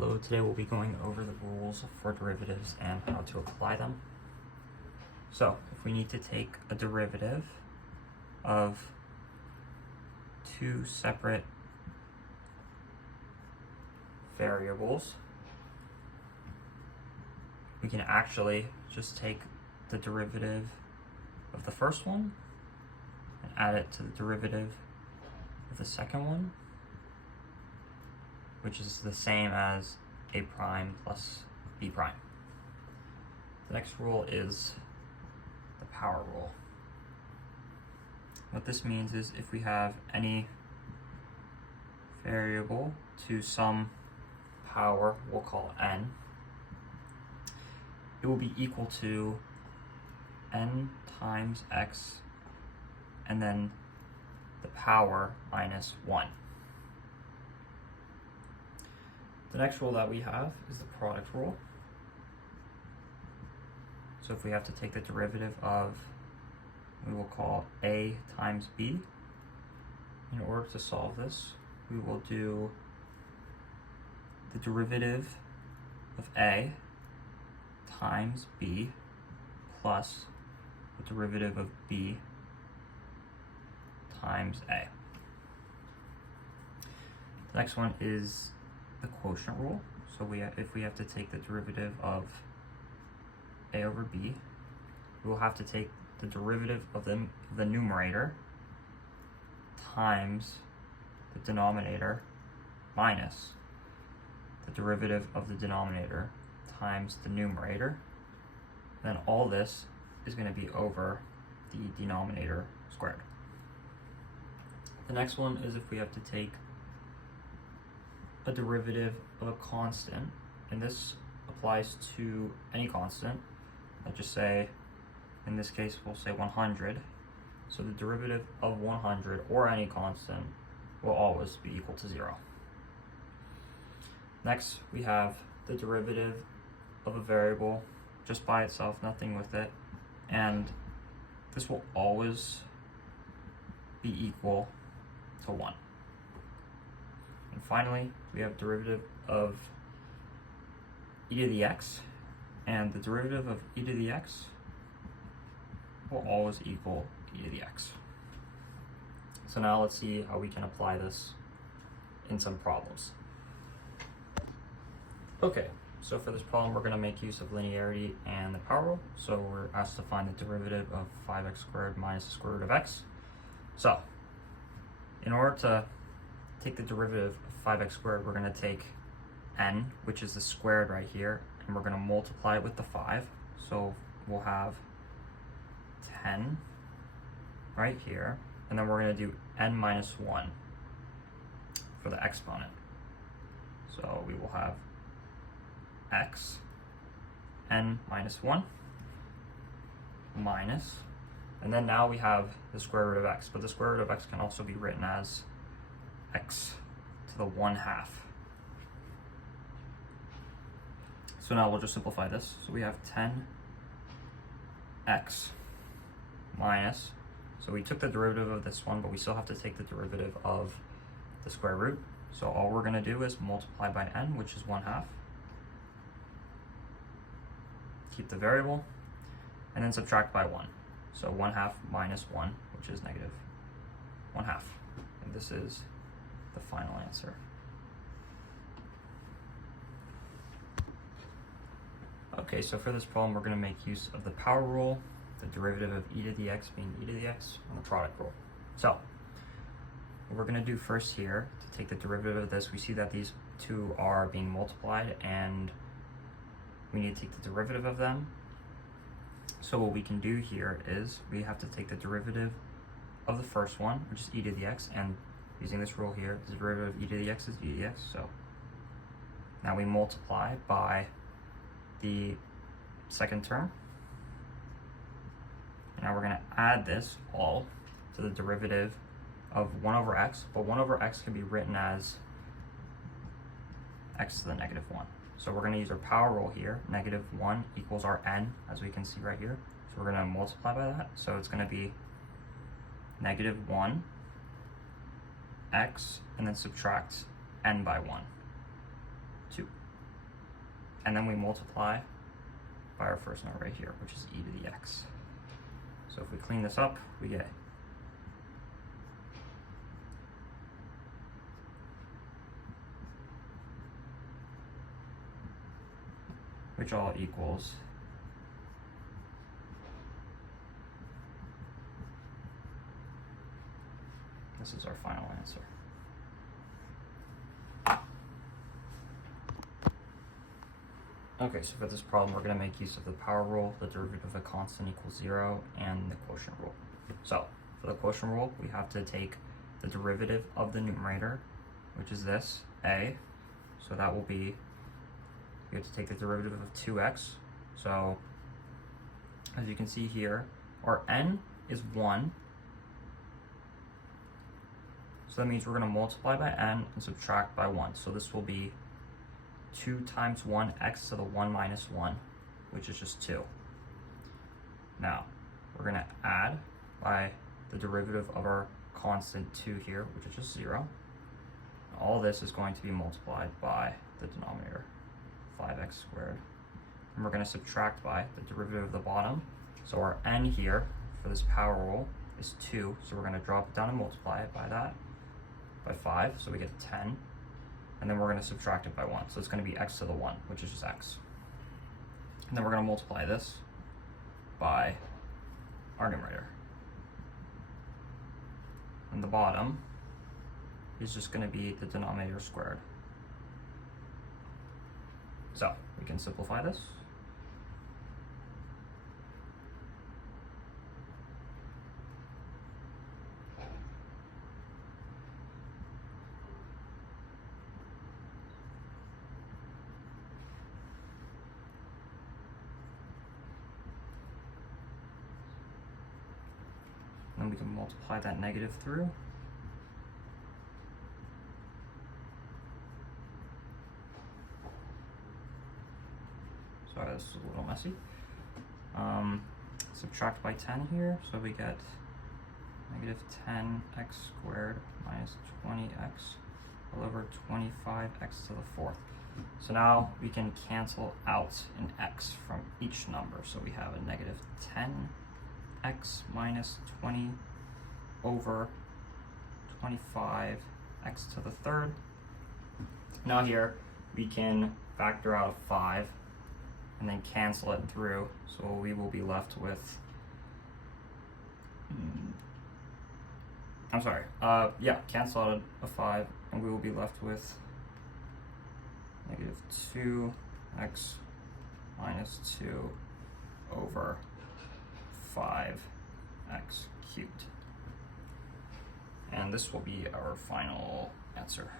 Hello, today we'll be going over the rules for derivatives and how to apply them. So, if we need to take a derivative of two separate variables, we can actually just take the derivative of the first one and add it to the derivative of the second one, which is the same as a prime plus b prime. The next rule is the power rule. What this means is if we have any variable to some power, we'll call n, it will be equal to n times x and then the power minus 1. The next rule that we have is the product rule. So if we have to take the derivative of, we will call a times b. In order to solve this, we will do the derivative of a times b plus the derivative of b times a. The next one is the quotient rule. So if we have to take the derivative of a over b, we will have to take the derivative of the numerator times the denominator minus the derivative of the denominator times the numerator. Then all this is going to be over the denominator squared. The next one is if we have to take a derivative of a constant, and this applies to any constant. Let's just say, in this case, we'll say 100. So the derivative of 100 or any constant will always be equal to 0. Next, we have the derivative of a variable just by itself, nothing with it, and this will always be equal to 1. And finally, we have derivative of e to the x, and the derivative of e to the x will always equal e to the x. So now let's see how we can apply this in some problems. Okay, so for this problem we're going to make use of linearity and the power rule. So we're asked to find the derivative of 5x squared minus the square root of x. So in order to take the derivative of 5x squared, we're going to take n, which is the squared right here, and we're going to multiply it with the 5. So we'll have 10 right here, and then we're going to do n minus 1 for the exponent. So we will have x n minus 1 minus, and then now we have the square root of x, but the square root of x can also be written as x to the 1/2. So now we'll just simplify this. So we have 10x minus, so we took the derivative of this one, but we still have to take the derivative of the square root. So all we're going to do is multiply by n, which is 1/2. Keep the variable, and then subtract by 1. So 1/2 minus 1, which is negative 1/2. And this is the final answer. Okay, so for this problem we're going to make use of the power rule, the derivative of e to the x being e to the x, and the product rule. So what we're going to do first here, to take the derivative of this, we see that these two are being multiplied and we need to take the derivative of them. So what we can do here is we have to take the derivative of the first one, which is e to the x, and using this rule here, the derivative of e to the x is e to the x. So now we multiply by the second term. And now we're going to add this all to the derivative of 1 over x, but 1 over x can be written as x to the negative 1. So we're going to use our power rule here. Negative 1 equals our n, as we can see right here. So we're going to multiply by that. So it's going to be negative 1 x, and then subtract n by 1, 2. and then we multiply by our first number right here, which is e to the x. So if we clean this up, we get which all equals this is our final answer. Okay, so for this problem, we're going to make use of the power rule, the derivative of a constant equals 0, and the quotient rule. So, for the quotient rule, we have to take the derivative of the numerator, which is this, a. So that will be, we have to take the derivative of 2x. So, as you can see here, our n is 1. So that means we're going to multiply by n and subtract by 1. So this will be 2 times 1 x to the 1 minus 1, which is just 2. Now, we're going to add by the derivative of our constant 2 here, which is just 0. All this is going to be multiplied by the denominator, 5x squared. And we're going to subtract by the derivative of the bottom. So our n here for this power rule is 2, so we're going to drop it down and multiply it by that, by 5, so we get 10. And then we're going to subtract it by 1. So it's going to be x to the 1, which is just x. And then we're going to multiply this by our numerator. And the bottom is just going to be the denominator squared. So we can simplify this. Then we can multiply that negative through. Sorry, this is a little messy. Subtract by 10 here, so we get negative 10x squared minus 20x all over 25x to the 4th. So now we can cancel out an x from each number. So we have a negative 10x minus 20 over 25x to the 3rd. Now here we can factor out 5 and then cancel it through, so we will be left with cancel out a 5 and we will be left with negative 2x minus 2 over 5x cubed. And this will be our final answer.